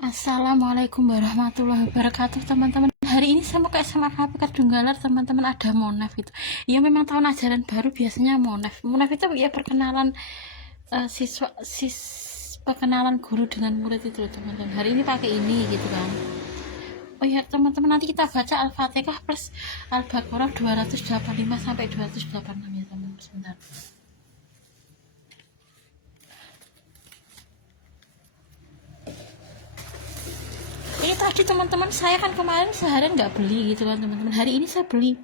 Assalamualaikum warahmatullahi wabarakatuh, teman-teman. Hari ini saya mau ke SMA KPK Dunggalar, teman-teman. Ada Monef itu. Ya memang tahun ajaran baru biasanya Monef. Monef itu ya perkenalan perkenalan guru dengan murid itu, teman-teman. Hari ini pakai ini gitu kan. Oh ya, teman-teman, nanti kita baca Al-Fatihah plus Al-Baqarah 285 sampai 286 ya, teman-teman. Sebentar. Ini tadi teman-teman, saya kan kemarin seharian nggak beli gitu kan teman-teman. Hari ini saya beli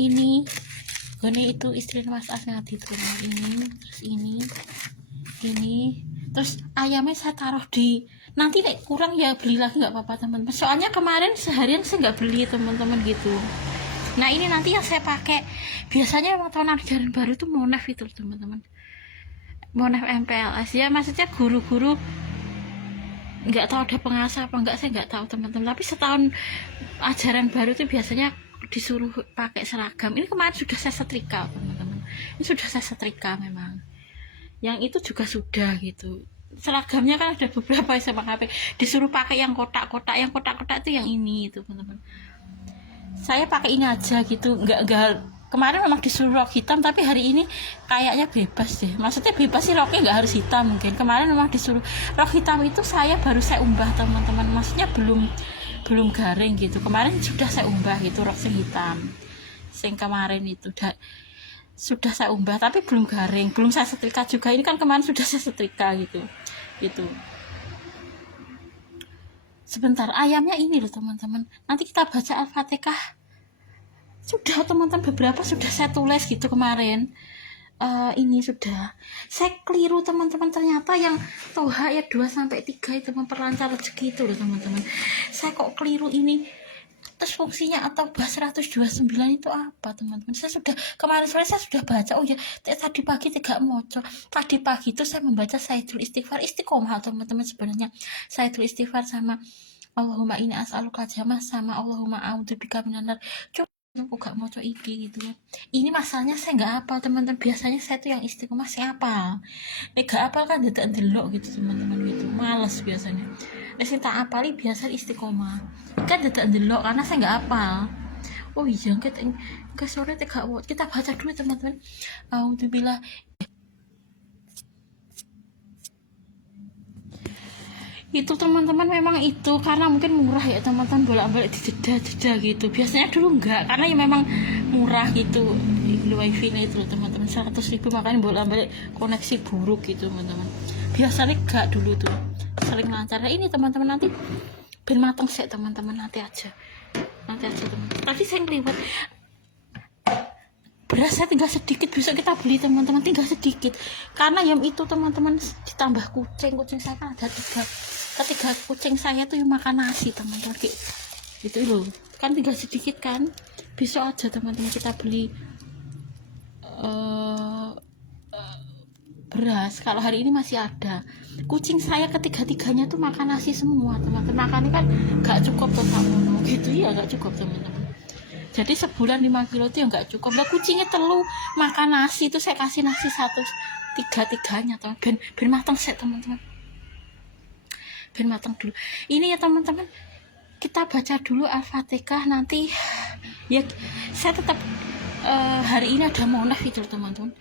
ini itu istri Mas Asnadi itu ini terus ayamnya saya taruh di, nanti kurang ya beli lagi nggak apa-apa teman-teman, soalnya kemarin seharian saya nggak beli teman-teman gitu. Nah ini nanti yang saya pakai biasanya waktu tahun ajaran baru itu Monef itu teman-teman, Monef MPLS ya, maksudnya guru-guru nggak tahu ada pengasah apa enggak, saya nggak tahu teman-teman, tapi setahun ajaran baru itu biasanya disuruh pakai seragam. Ini kemarin sudah saya setrika teman-teman, ini sudah saya setrika memang, yang itu juga sudah gitu. Seragamnya kan ada beberapa sama KP disuruh pakai yang kotak-kotak itu yang ini itu teman-teman. Saya pakai ini aja gitu, nggak kemarin memang disuruh rok hitam, tapi hari ini kayaknya bebas deh, maksudnya bebas sih, roknya nggak harus hitam. Mungkin kemarin memang disuruh rok hitam, itu saya baru saya umbah teman-teman, maksudnya belum garing gitu. Kemarin sudah saya umbah gitu, rok sing hitam sing kemarin itu sudah saya umbah, tapi belum garing, belum saya setrika juga. Ini kan kemarin sudah saya setrika gitu. Sebentar, ayamnya ini loh teman-teman, nanti kita baca Al-Fatihah. Sudah teman-teman, beberapa sudah saya tulis gitu kemarin. Ini sudah saya keliru teman-teman, ternyata yang Toha ayat 2-3 itu memperlancar rezeki itu loh teman-teman. Saya kok keliru ini, terus fungsinya atau bahas 129 itu apa teman-teman. Saya sudah kemarin sore saya sudah baca. Oh ya, tadi pagi tidak moco, tadi pagi itu saya membaca Sayyidul Istighfar Istiqomah teman-teman. Sebenarnya Sayyidul Istighfar sama Allahumma inni as'aluka jannah sama Allahumma a'udzubika minan nar. Aku gak mau iki gitu. Ini masalahnya saya nggak hafal teman-teman. Biasanya saya tuh yang istiqomah saya hafal. Gak hafal kan dadak ndelok gitu teman-teman gitu. Males biasanya. Sing tak hafali biasa istiqomah. Kan dadak ndelok karena saya nggak hafal. Oh iya, ke sore kita baca dulu teman-teman. Alhamdulillah. Itu teman-teman, memang itu karena mungkin murah ya teman-teman, bolak-balik di jeda gitu. Biasanya dulu enggak, karena ya memang murah gitu wifi nya itu teman-teman, 100.000, makanya bolak-balik koneksi buruk gitu teman-teman. Biasanya enggak dulu tuh, sering lancar. Nah, ini teman-teman, nanti ben mateng sih teman-teman, nanti aja teman-teman. Tadi saya ngelewat berasnya tinggal sedikit, bisa kita beli teman-teman, tinggal sedikit karena yang itu teman-teman, ditambah kucing saya kan ada ketiga kucing saya tuh yang makan nasi teman-teman, gitu loh kan, tinggal sedikit kan. Besok aja teman-teman kita beli beras, kalau hari ini masih ada. Kucing saya ketiga-tiganya tuh makan nasi semua teman-teman, makannya kan gak cukup tuh kamu gitu ya, gak cukup teman-teman. Jadi sebulan 5 kilo itu ya nggak cukup. Lah kucingnya telu makan nasi, itu saya kasih nasi tiga-tiganya teman. Ben matang sih teman-teman. Ben matang dulu. Ini ya teman-teman, kita baca dulu Al-Fatihah, nanti ya saya tetap hari ini ada Monef itu teman-teman.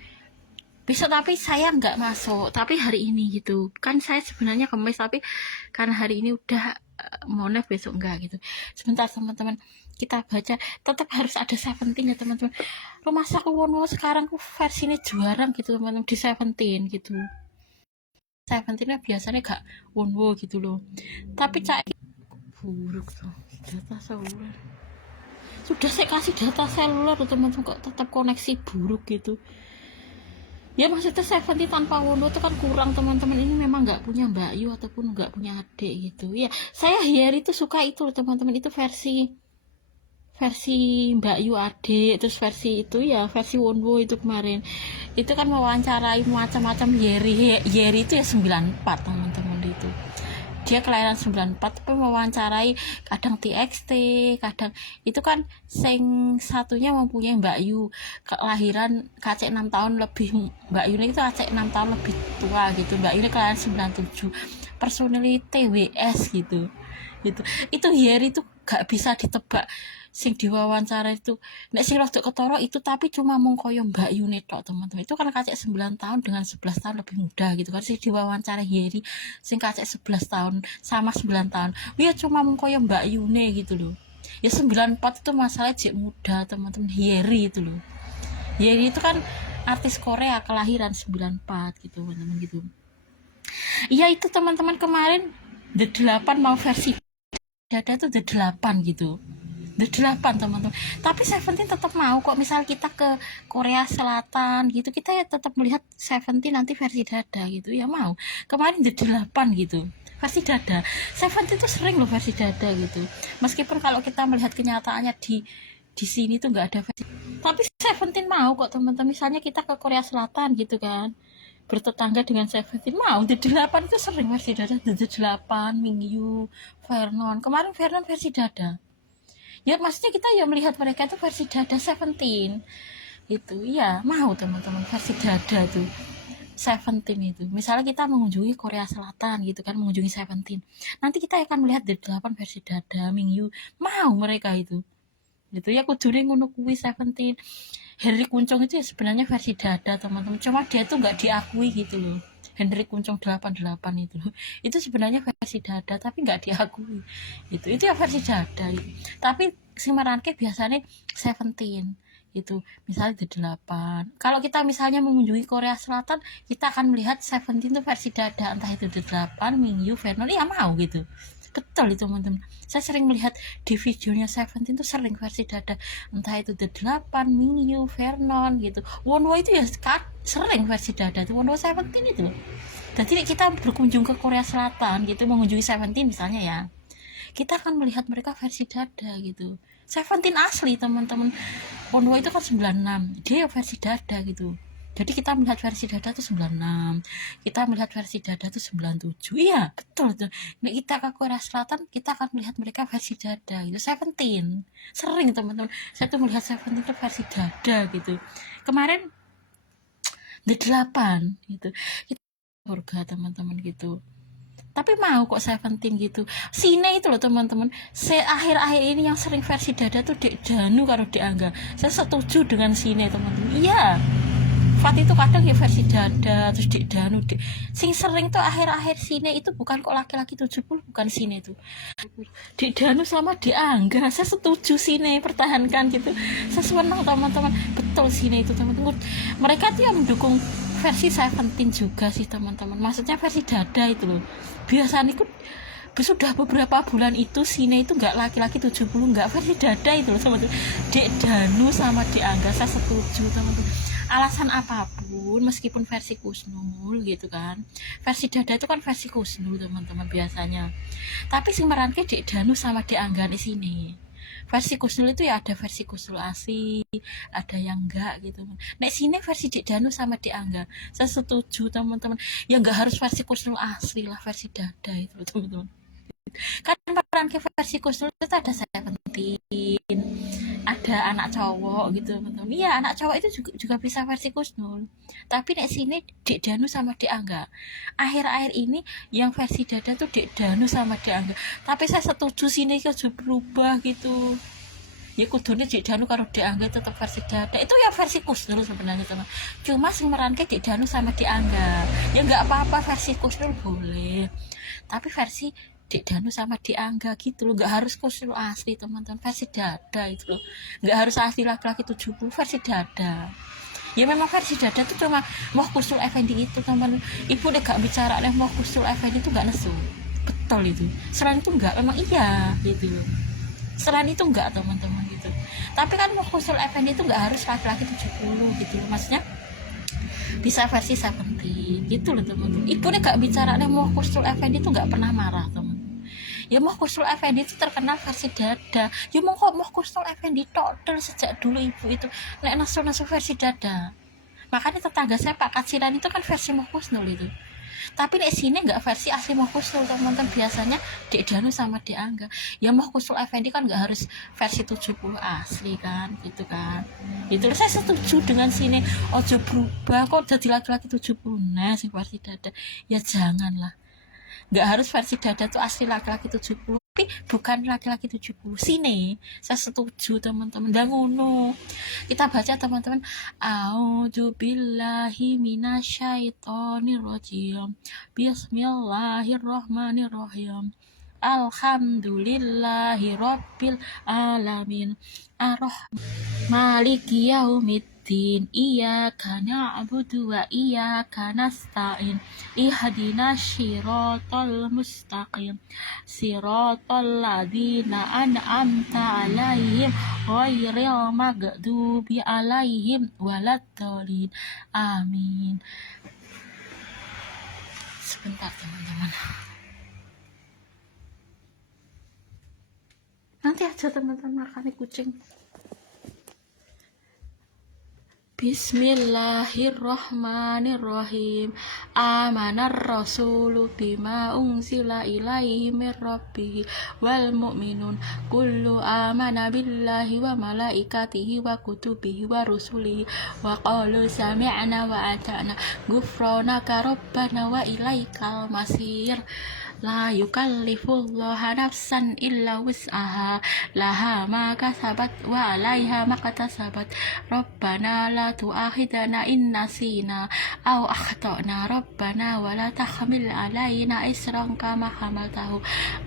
Besok tapi saya nggak masuk, tapi hari ini gitu. Kan saya sebenarnya Kamis, tapi karena hari ini udah Monef, besok enggak gitu. Sebentar teman-teman, kita baca. Tetap harus ada Seventeen ya teman-teman. Rumah Saku Wono sekarang versinya jarang gitu teman-teman, di Seventeen gitu. Seventeennya biasanya gak Wono gitu loh. Tapi cak buruk tuh data seluler. Sudah saya kasih data seluler teman-teman, kok tetap koneksi buruk gitu. Ya maksudnya Seventeen tanpa Wono itu kan kurang teman-teman. Ini memang nggak punya Mbak Yu ataupun nggak punya adik gitu ya. Saya Hieri itu suka itu teman-teman, itu versi Mbak Yu adik, terus versi itu ya versi Wonwo itu kemarin itu kan mewawancarai macam-macam. Yeri itu ya 94 teman-teman, itu dia kelahiran 94, tapi mewawancarai kadang TXT, kadang itu kan sing satunya mempunyai Mbak Yu kelahiran KC 6 tahun lebih. Mbak Yu itu KC 6 tahun lebih tua gitu. Mbak Yu kelahiran 97, personil TWS gitu. Itu Yeri itu gak bisa ditebak sing diwawancara itu. Nek sing rada ketara itu tapi cuma mung koyo Mbak Yuni tok, teman-teman. Itu kan kacek 9 tahun dengan 11 tahun lebih muda gitu kan. Sing diwawancara Yeri sing kacek 11 tahun sama 9 tahun. Dia cuma mung koyo Mbak Yuni gitu loh. Ya 94 itu masalah jek muda, teman-teman. Yeri itu loh. Yeri itu kan artis Korea kelahiran 94 gitu, teman-teman gitu. Iya itu teman-teman kemarin The 8 mau versi dada tuh The 8 gitu. The 8 teman-teman. Tapi Seventeen tetap mau kok, misal kita ke Korea Selatan gitu, kita ya tetap melihat Seventeen nanti versi dada gitu, ya mau. Kemarin The 8 gitu, versi dada. Seventeen tuh sering loh versi dada gitu. Meskipun kalau kita melihat kenyataannya di sini tuh nggak ada versi. Tapi Seventeen mau kok teman-teman. Misalnya kita ke Korea Selatan gitu kan, bertetangga dengan Seventeen mau. The 8 itu sering versi dada. The 8, Mingyu, Vernon. Kemarin Vernon versi dada. Ya maksudnya kita ya melihat mereka itu versi dada Seventeen itu, ya mau teman-teman versi dada tuh Seventeen itu. Misalnya kita mengunjungi Korea Selatan gitu kan, mengunjungi Seventeen, nanti kita akan melihat The 8 versi dada Mingyu, mau mereka itu gitu ya. Kudune ngono kuwi Seventeen. Henry Kuncung itu ya sebenarnya versi dada teman-teman, cuma dia tuh nggak diakui gitu loh. Henry Kuncung 88 itu loh, itu sebenarnya versi dada tapi nggak diakui. Itu ya versi dada itu. Tapi si meranke biasanya Seventeen itu, misalnya The 8. Kalau kita misalnya mengunjungi Korea Selatan, kita akan melihat Seventeen itu versi dada, entah itu The 8, Mingyu, Vernon, ya mau gitu. Betul itu teman-teman. Saya sering melihat di videonya Seventeen tuh sering versi dada, entah itu The 8, Mingyu, Vernon gitu. Wonwo itu ya sering versi dada itu, Wonwo Seventeen itu. Jadi kita berkunjung ke Korea Selatan gitu, mengunjungi Seventeen misalnya ya, kita akan melihat mereka versi dada gitu. Seventeen asli teman-teman. Wonwo itu kan 96, dia ya versi dada gitu. Jadi kita melihat versi dada tuh 96, kita melihat versi dada tuh 97. Iya betul tuh. Nah, kita ke Korea Selatan, kita akan melihat mereka versi dada gitu. Seventeen sering teman-teman, saya tuh melihat Seventeen tuh versi dada gitu. Kemarin The 8 gitu, kita surga teman-teman gitu. Tapi mau kok Seventeen gitu. Sine itu loh teman-teman, akhir-akhir ini yang sering versi dada tuh Dek Danu karo Dek Angga. Saya setuju dengan Sine teman-teman. Iya, Fat itu kadang ya versi dada, terus Dek Danu, sing sering tuh akhir-akhir Sine itu bukan kok laki-laki 70, bukan Sine itu. Dek Danu sama Dek Angga, saya setuju Sine, pertahankan gitu. Saya senang teman-teman, betul Sine itu teman-teman. Mereka tuh yang mendukung versi Seventeen juga sih teman-teman. Maksudnya versi dada itu loh. Biasanya itu sudah beberapa bulan itu Sine itu nggak laki-laki 70, nggak versi dada itu loh teman-teman. Dek Danu sama Dek Angga saya setuju teman-teman. Alasan apapun, meskipun versi Kusnul gitu kan, versi dada itu kan versi Kusnul teman-teman biasanya. Tapi sing meranke Dek Danu sama Dek Angga di sini. Versi Kusnul itu ya ada versi Kusnul asli, ada yang enggak gitu. Nek sini versi Dek Danu sama Dek Angga, saya setuju teman-teman. Ya enggak harus versi Kusnul asli lah, versi dada itu teman-teman. Kan peran ke versi Kusnul itu ada Seventeen, ada anak cowok gitu teman-teman. Iya anak cowok itu juga bisa versi Kusnul. Tapi nek sini Dek Danu sama Dek Angga. Akhir-akhir ini yang versi dada tuh Dek Danu sama Dek Angga. Tapi saya setuju sini aja berubah gitu. Ya kudune Dek Danu karo Dek Angga tetap versi dada. Itu ya versi Kusnul sebenarnya teman. Cuma sing meranke Dek Danu sama Dek Angga. Ya nggak apa-apa versi Kusnul boleh. Tapi versi Dek Danu sama Dek Angga gitu loh, nggak harus Kusnul asli teman-teman, versi dada itu loh, nggak harus asli laki-laki 70, versi dada. Ya memang versi dada tuh cuma Moh Kusnul Effendi itu teman. Ibu deh gak bicara nih Moh Kusnul Effendi itu nggak nesu, betul itu. Selain itu nggak, memang iya gitu loh. Selain itu nggak teman-teman gitu. Tapi kan Moh Kusnul Effendi itu nggak harus laki-laki 70 gitu loh, maksudnya bisa versi Seventeen gitu loh teman-teman. Ibu deh gak bicara nih Moh Kusnul Effendi itu nggak pernah marah teman. Ya Moh Kusnul Effendi itu terkenal versi dada. Ya Moh Kusnul Effendi total sejak dulu ibu itu nek nasu versi dada. Makanya tetangga saya Pak Kacilan itu kan versi Moh Kusnul itu. Tapi nek sini nggak versi asli Moh Kusnul teman-teman, biasanya Dek Danu sama Dek Angga. Ya Moh Kusnul Effendi kan nggak harus versi 70 asli kan gitu kan. Itu saya setuju dengan sini. Ojo berubah kok jadi laki-laki 70 nah sing versi dada. Ya janganlah. nggak harus versi dada tuh asli laki-laki 70, tapi bukan laki-laki 70 sini. Saya setuju teman-teman, dan ngono kita baca teman-teman. A'udzubillahi minasyaitonirrajim, bismillahirrahmanirrahim, alhamdulillahi rabbil alamin, maliki yaumiddin, iyyaka na'budu wa iyyaka nasta'in, ihdinas siratal mustaqim, siratal ladzina an'amta 'alaihim ghairil maghdubi 'alaihim waladdallin. Amin. Sebentar teman-teman. Nanti aja teman-teman makan kucing. Bismillahirrahmanirrahim. Amanar rasulu bima unzila ilaihi mir rabbih wal mu'minun kullu amana billahi wa malaikatihi wa kutubihi wa rusulihi wa qalu sami'na wa ata'na ghufranaka rabbana wa ilaikal masir. La yukallifullahu nafsan illa wus'aha, laha ma kasabat wa 'alaiha ma katasabat. Rabbana la tu'akhidna in nasina aw akhtana, rabbana wa la tahmil 'alaina isran kama hamaltahu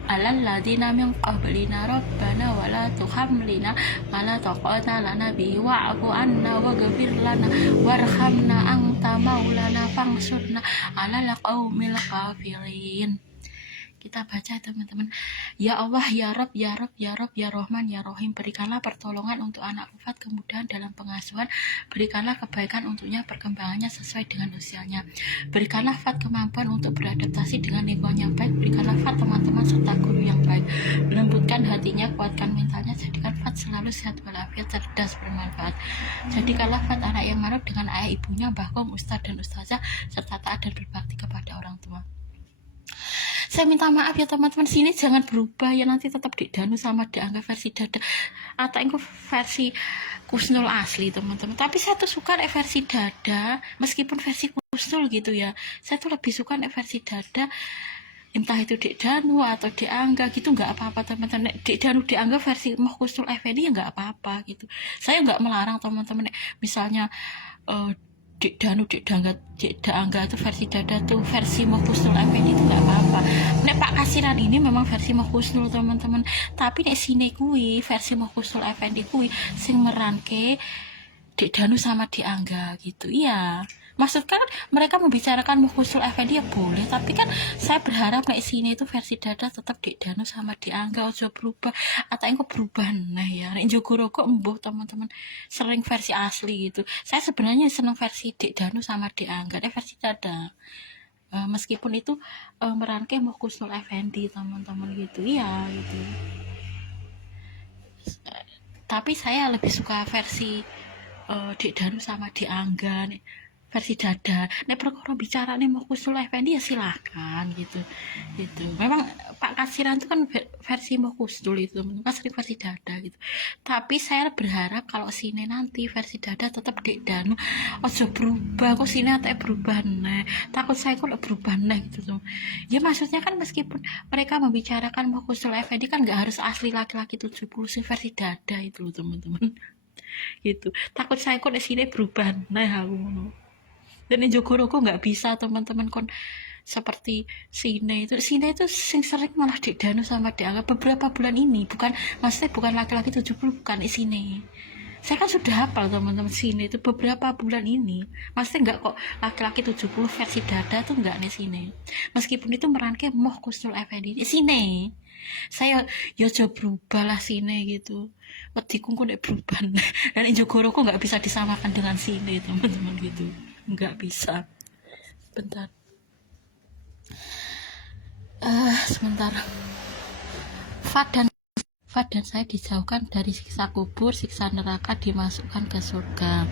'alal ladzina min qablina, rabbana wa la tuhammilna ma la taqata lana bihi wa'fu 'anna waghfir lana warhamna anta maulana fansurna 'alal qaumil kafirin. Kita baca teman-teman. Ya Allah, ya Rabb, ya Rabb, ya Rabb, ya Rahman, ya Rahim, berikanlah pertolongan untuk anak Fat, kemudahan dalam pengasuhan, berikanlah kebaikan untuknya, perkembangannya sesuai dengan usianya, berikanlah Fat kemampuan untuk beradaptasi dengan lingkungan yang baik, berikanlah Fat teman-teman serta guru yang baik, lembutkan hatinya, kuatkan mentalnya, jadikan Fat selalu sehat walafiat, cerdas, bermanfaat. Jadikanlah Fat anak yang manut dengan ayah ibunya, bahkan ustadz dan ustazah, serta taat dan berbakti kepada orang tua. Saya minta maaf ya teman-teman, sini jangan berubah ya, nanti tetap Dik Danu sama Dik Angga versi dada atau itu versi Kusnul asli teman-teman. Tapi saya tuh suka versi dada, meskipun versi Kusnul gitu ya, saya tuh lebih suka versi dada, entah itu Dik Danu atau Dik Angga gitu, nggak apa-apa teman-teman. Dik Danu Dik Angga versi Kusnul Effendi ya nggak apa-apa gitu, saya nggak melarang teman-teman. Misalnya Dik Danu, Dik Angga itu versi dada tuh versi Kusnul Effendi itu nggak apa-apa. Nek Pak Kasiran ini memang versi Kusnul teman-teman, tapi nek sine kuwi versi Kusnul Effendi kuwi sing meranke Dik Danu sama Dik Angga gitu. Iya, maksudnya kan mereka membicarakan Kusnul Effendi ya boleh, tapi kan saya berharap nek sini itu versi dada tetap Dik Danu sama Dik Angga aja berubah, atau engko berubah nah ya. Nek Jogorogo embuh teman-teman sering versi asli gitu. Saya sebenarnya seneng versi Dik Danu sama Dik Angga, versi dada. Meskipun itu meranke Kusnul Effendi teman-teman gitu ya gitu. Tapi saya lebih suka versi Dik Danu sama Dik Angga nih, versi dada. Nek perkara bicara nih Kusnul Effendi ya silakan gitu. Memang Pak Kasiran itu kan versi Kusnul itu, kan sering versi dada gitu. Tapi saya berharap kalau sini nanti versi dada tetap Dik Danu, ojo berubah. Kok sini atau berubah nah. Takut saya kok berubah nah gitu tuh. Ya maksudnya kan meskipun mereka membicarakan Kusnul Effendi kan nggak harus asli laki-laki 70 sih, versi dada itu loh teman-teman. Gitu. Takut saya kok di sini berubah nah aku. Dan di Jogorogo nggak bisa teman-teman kon seperti Sine itu sing sering malah Dik Danu sama Dik Angga beberapa bulan ini, maksudnya bukan laki-laki 70, bukan di Sine. Saya kan sudah hafal teman-teman Sine itu beberapa bulan ini, maksudnya nggak kok laki-laki 70 versi dada tuh nggak di Sine. Meskipun itu meranke Kusnul Effendi di Sine. Saya ya coba berubah lah Sine gitu. Wedi kungku nek berubah. Dan Jogorogo nggak bisa disamakan dengan Sine teman-teman gitu. Nggak bisa. Bentar. Sebentar. Fat dan saya dijauhkan dari siksa kubur, siksa neraka, dimasukkan ke surga.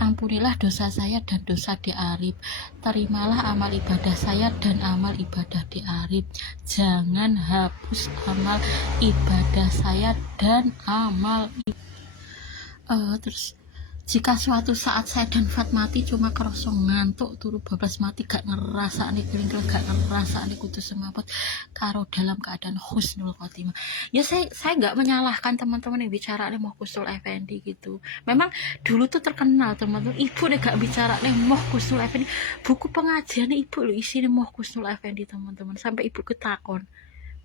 Ampunilah dosa saya dan dosa Dik Arif. Terimalah amal ibadah saya dan amal ibadah Dik Arif. Jangan hapus amal ibadah saya dan amal terus Jika suatu saat saya dan Fat mati cuma kerasa ngantuk turu bablas mati gak ngerasakne kling-kling gak ngerasakne kudu semaput karo dalam keadaan husnul khotimah. Ya saya nggak menyalahkan teman-teman yang bicara nih Moh Kusnul Effendi gitu. Memang dulu tuh terkenal teman-teman, ibu nih gak bicara nih Moh Kusnul Effendi. Buku pengajian ibu lo isinya Moh Kusnul Effendi teman-teman, sampai ibu ketakon.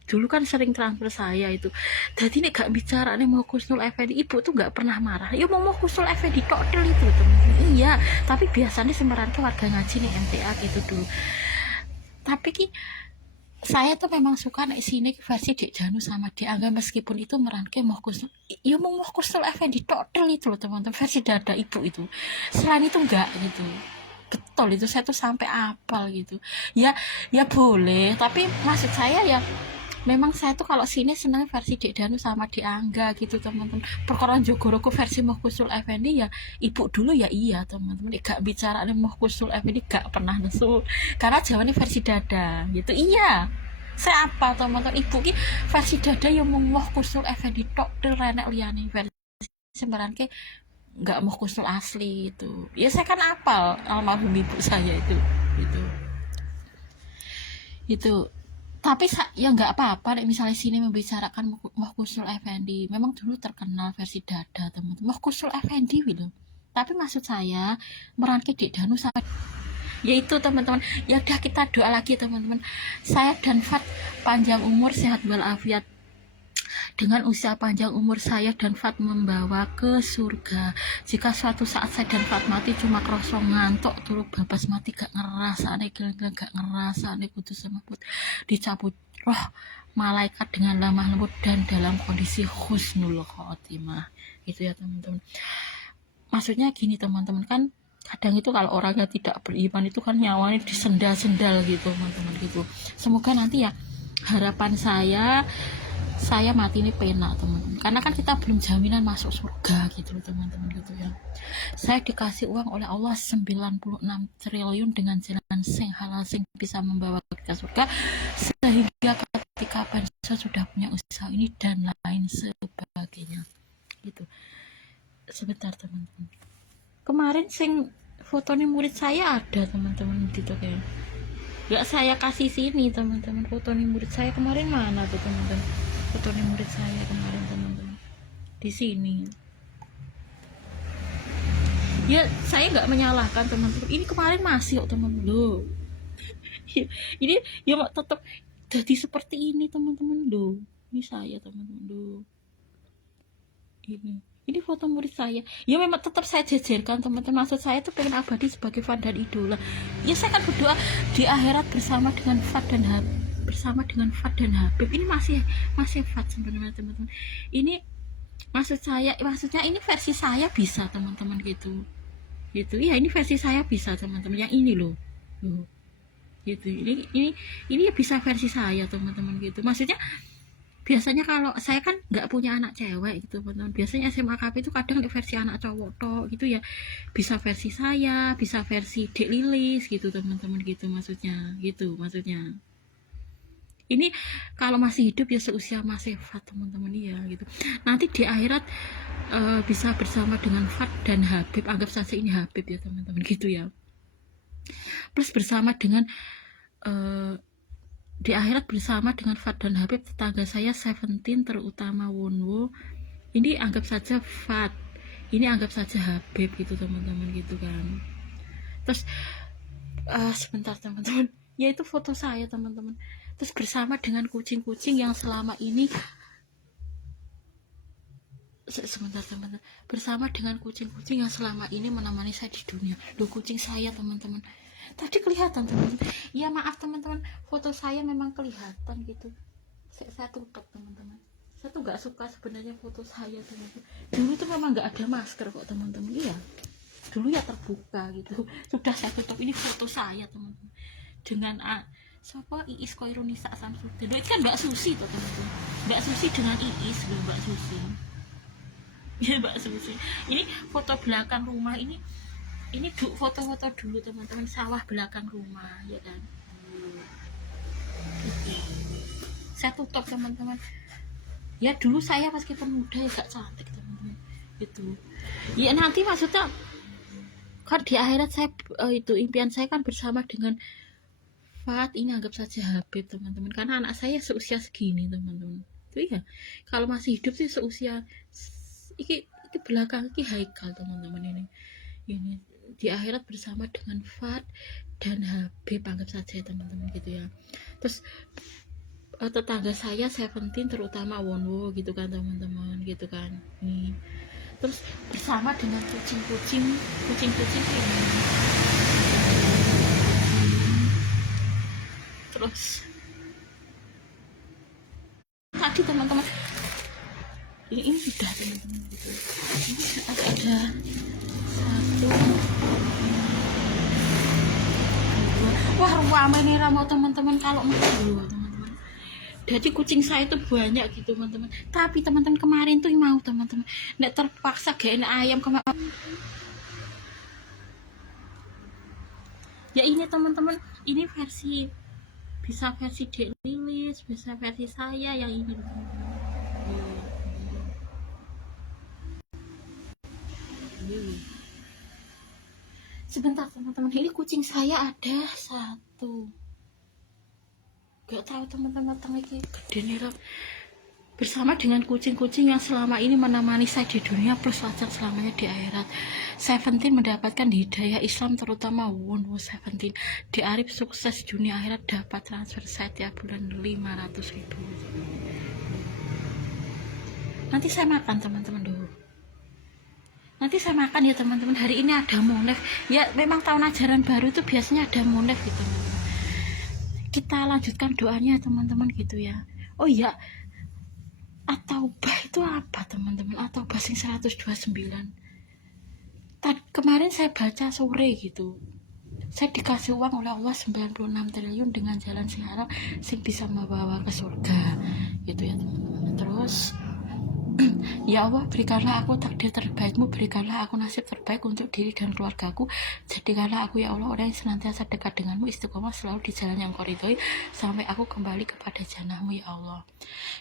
Dulu kan sering transfer saya itu, jadi nih gak bicara nih Moh Kusnul Effendi, ibu tuh gak pernah marah. Ya mau Moh Kusnul Effendi tok itu teman-teman. Iya, tapi biasanya semeran ke warga ngaji nih MTA gitu dulu. Tapi ki saya tuh memang suka nek sini versi Dek Janu sama Dek Angga, meskipun itu meranke Moh Kusnul, ya mau Moh Kusnul Effendi tok itu loh teman-teman, versi dada ibu itu. Selain itu enggak gitu. Betul itu, saya tuh sampai apal gitu. Ya boleh, tapi maksud saya ya memang saya tuh kalau sini senang versi Dek Danu sama Dek Angga gitu teman-teman. Perkara Jogoroku versi Moh Kusnul Effendi ya ibu dulu ya iya teman-teman. Gak bicara nih Moh Kusnul Effendi gak pernah nesu, karena jawabannya versi dada gitu. Iya, saya apa teman-teman, ibu ki versi dada yang Moh Kusnul Effendi tok renek liyane versi sembaran ke nggak Moh Kusnul asli itu. Ya saya kan apal almarhum ibu saya itu. Tapi ya nggak apa-apa nek misalnya sini membicarakan Moh Kusnul Effendi. Memang dulu terkenal versi dada teman-teman, Moh Kusnul Effendi gitu. Tapi maksud saya meranke Dek Danu sama yaitu teman-teman. Ya udah kita doa lagi teman-teman, saya dan Fat panjang umur sehat walafiat. Dengan usia panjang umur saya dan Fat membawa ke surga. Jika suatu saat saya dan Fat mati cuma kerasa ngantuk turu babas mati gak ngerasane geleng-geleng gak ngerasane kudu semaput dicabut roh malaikat dengan lemah lembut dan dalam kondisi husnul khotimah. Itu ya teman-teman. Maksudnya gini teman-teman, kan kadang itu kalau orangnya tidak beriman itu kan nyawanya disendal-sendal gitu teman-teman gitu. Semoga nanti ya, harapan saya mati ini penak teman-teman, karena kan kita belum jaminan masuk surga gitu loh teman-teman gitu ya. Saya dikasih uang oleh Allah 96 triliun dengan jalan sing halal sing bisa membawa kita surga, sehingga ketika saya sudah punya usaha ini dan lain sebagainya gitu. Sebentar teman-teman, kemarin sing fotonya murid saya ada teman-teman gitu kayak nggak saya kasih sini teman-teman. Fotonya murid saya kemarin mana tuh teman-teman, fotonya murid saya kemarin teman-teman di sini. Ya saya nggak menyalahkan teman-teman, ini kemarin masih kok teman-teman loh. Ini ya mau tetap jadi seperti ini teman-teman loh. Ini saya teman-teman loh. Ini foto murid saya. Ya memang tetap saya jejerkan teman-teman. Maksud saya tuh pengen abadi sebagai fan dan idola. Ya saya kan berdoa di akhirat bersama dengan Fat dan Habib. Ini masih Fat sebenarnya teman-teman. Ini maksudnya ini versi saya bisa teman-teman gitu. Ya ini versi saya bisa teman-teman. Yang ini loh. Gitu. Ini ya bisa versi saya teman-teman gitu. Maksudnya biasanya kalau saya kan nggak punya anak cewek gitu teman-teman, biasanya SMA KP itu kadang versi anak cowok toh gitu ya, bisa versi saya, bisa versi Dek Lilis gitu teman-teman gitu maksudnya. Ini kalau masih hidup ya seusia Mas Fat teman-teman ya gitu. Nanti di akhirat bisa bersama dengan Fat dan Habib, anggap saja ini Habib ya teman-teman gitu ya, plus bersama dengan di akhirat bersama dengan Fat dan Habib, tetangga saya Seventeen terutama Wonwo. Ini anggap saja Fat, ini anggap saja Habib gitu teman-teman gitu kan. Terus sebentar teman-teman, ya itu foto saya teman-teman. Terus bersama dengan kucing-kucing yang selama ini bersama dengan kucing-kucing yang selama ini menemani saya di dunia. Loh, kucing saya teman-teman tadi kelihatan teman-teman. Ya maaf teman-teman, foto saya memang kelihatan gitu. Saya tutup teman-teman. Saya tuh nggak suka sebenarnya foto saya teman-teman. Dulu tuh memang nggak ada masker kok teman-teman. Iya, dulu ya terbuka gitu. Sudah saya tutup. Ini foto saya teman-teman dengan siapa, Iis Koirunisa Samsudin. Loh, itu kan Mbak Susi tuh teman-teman. Mbak Susi dengan Iis loh, Mbak Susi. Ya Mbak Susi. Ini foto belakang rumah ini foto-foto dulu teman-teman, sawah belakang rumah ya kan. Gitu. Saya tutup teman-teman. Ya dulu saya meskipun muda ya gak cantik teman-teman. Gitu. Ya nanti maksudnya kan di akhirat saya itu impian saya kan bersama dengan Fat, ini anggap saja Habib teman-teman, karena anak saya seusia segini teman-teman. Itu ya, kalau masih hidup sih seusia iki belakang iki Haikal teman-teman, ini di akhirat bersama dengan Fat dan Habib, anggap saja teman-teman gitu ya. Terus tetangga saya Seventeen terutama Wonwo gitu kan teman-teman gitu kan. Nih. Terus bersama dengan kucing-kucing ini. Terus tadi teman-teman ini sudah teman-teman gitu. Ini ada 1, 2. Wah ramai nih ramau teman-teman kalau mau dulu teman-teman. Jadi kucing saya itu banyak gitu teman-teman. Tapi teman-teman kemarin tuh mau teman-teman nek terpaksa gak enak ayam kemarin. Ya ini teman-teman, ini bisa versi Dek Lilis, bisa versi saya yang ini sebentar teman-teman, ini kucing saya ada 1, gak tahu teman-teman lagi gede bersama dengan kucing-kucing yang selama ini menemani saya di dunia plus wajar selamanya di akhirat. Seventeen mendapatkan hidayah Islam terutama Wonwo Seventeen. Di Arif sukses dunia akhirat dapat transfer saya tiap bulan 500.000. Nanti saya makan teman-teman dulu. Nanti saya makan ya teman-teman. Hari ini ada monef. Ya memang tahun ajaran baru itu biasanya ada monef gitu teman-teman. Kita lanjutkan doanya teman-teman gitu ya. Oh iya, At-Taubah itu apa teman-teman? At-Taubah sing 129. Kemarin saya baca sore gitu. Saya dikasih uang oleh Allah 96 triliun dengan jalan sekarang sing bisa membawa ke surga. Gitu ya teman-teman. Terus ya Allah, berikanlah aku takdir terbaikmu, berikanlah aku nasib terbaik untuk diri dan keluargaku. Jadikanlah aku ya Allah orang yang senantiasa dekat denganmu, istiqomah selalu di jalan yang kau ridhoi sampai aku kembali kepada janahmu ya Allah.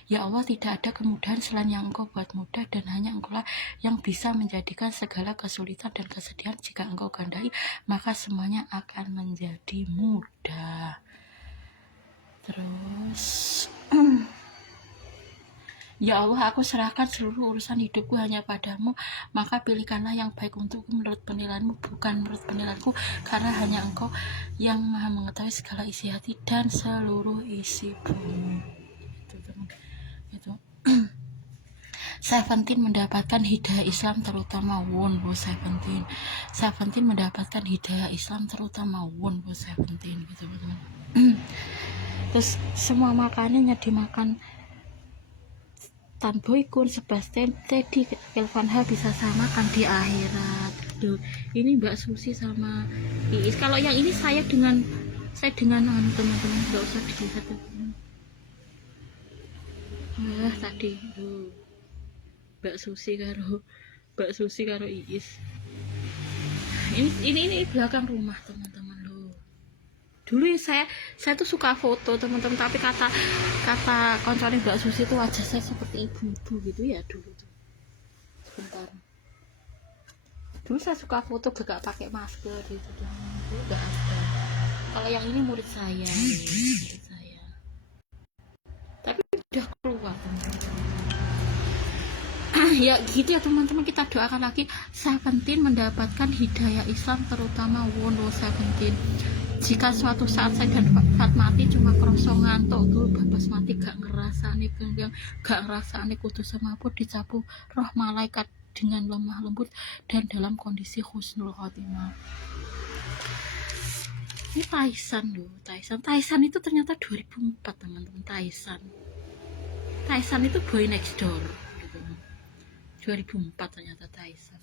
Ya Allah, tidak ada kemudahan selain yang engkau buat mudah, dan hanya engkau lah yang bisa menjadikan segala kesulitan dan kesedihan jika engkau kehendaki, maka semuanya akan menjadi mudah. Terus ya Allah, aku serahkan seluruh urusan hidupku hanya padamu, maka pilihkanlah yang baik untukku menurut penilaianmu, bukan menurut penilaianku, karena hanya engkau yang maha mengetahui segala isi hati dan seluruh isi bumi. Itu Seventeen mendapatkan hidayah Islam terutama Wonwo Seventeen. Seventeen mendapatkan hidayah Islam terutama Wonwo Seventeen gitu teman-teman. Terus semua makanannya dimakan Tan Boykun, Sebastian, Teddy, Kelvanha bisa samakan di akhirat. Duh, ini Mbak Susi sama Iis. Kalau yang ini saya dengan teman-teman, nggak usah dilihat. Tadi Mbak Susi karo Iis. Ini belakang rumah teman-teman loh. Dulu saya tuh suka foto teman-teman, tapi kata konconya Mbak Susi itu wajah saya seperti ibu-ibu gitu ya dulu tuh. Sebentar. Dulu saya suka foto gak pakai masker gitu tuh. Enggak ada. Kalau yang ini murid saya. Tapi udah keluar teman-teman. Ya gitu ya teman-teman, kita doakan lagi Seventeen mendapatkan hidayah Islam terutama Wonwo Seventeen. Jika suatu saat saya dan Fat mati cuma kerosong ngantuk tuh babas mati gak ngerasani kenyang, gak ngerasani kudu semaput, dicapu roh malaikat dengan lemah lembut dan dalam kondisi husnul khotimah. Ini Taisan loh, Taisan itu ternyata 2004 teman-teman. Taisan itu boy next door gitu. 2004 ternyata Taisan.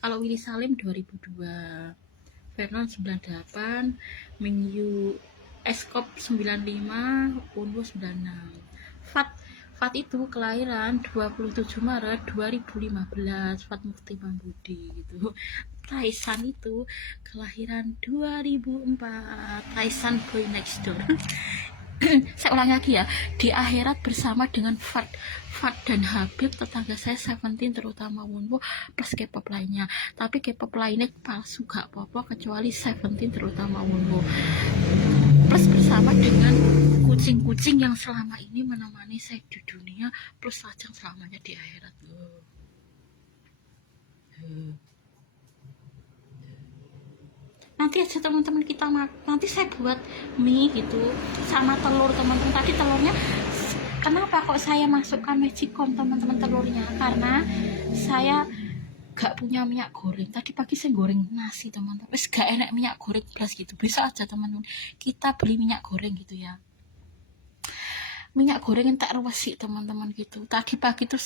Kalau Willy Salim 2002, Vernon 98, Mingyu Eskop 95, Unwu 96. Fat itu kelahiran 27 Maret 2015, Fat Mufti Mambudi gitu. Taisan itu kelahiran 2004, Taisan boy next door. Saya ulang lagi ya, di akhirat bersama dengan Fat dan Habib, tetangga saya Seventeen terutama Wunwo plus K-pop lainnya. Tapi K-pop lainnya palsu, gak apa-apa kecuali Seventeen terutama Wunwo, plus bersama dengan kucing-kucing yang selama ini menemani saya di dunia, plus Lajeng selamanya di akhirat. Nanti aja teman-teman kita nanti saya buat mie gitu sama telur teman-teman. Tadi telurnya kenapa kok saya masukkan magicom teman-teman telurnya, karena saya gak punya minyak goreng. Tadi pagi saya goreng nasi teman-teman, wes gak enak minyak goreng plus gitu. Bisa aja teman-teman kita beli minyak goreng gitu ya, minyak goreng yang tak rewesi teman-teman gitu. Tadi pagi tuh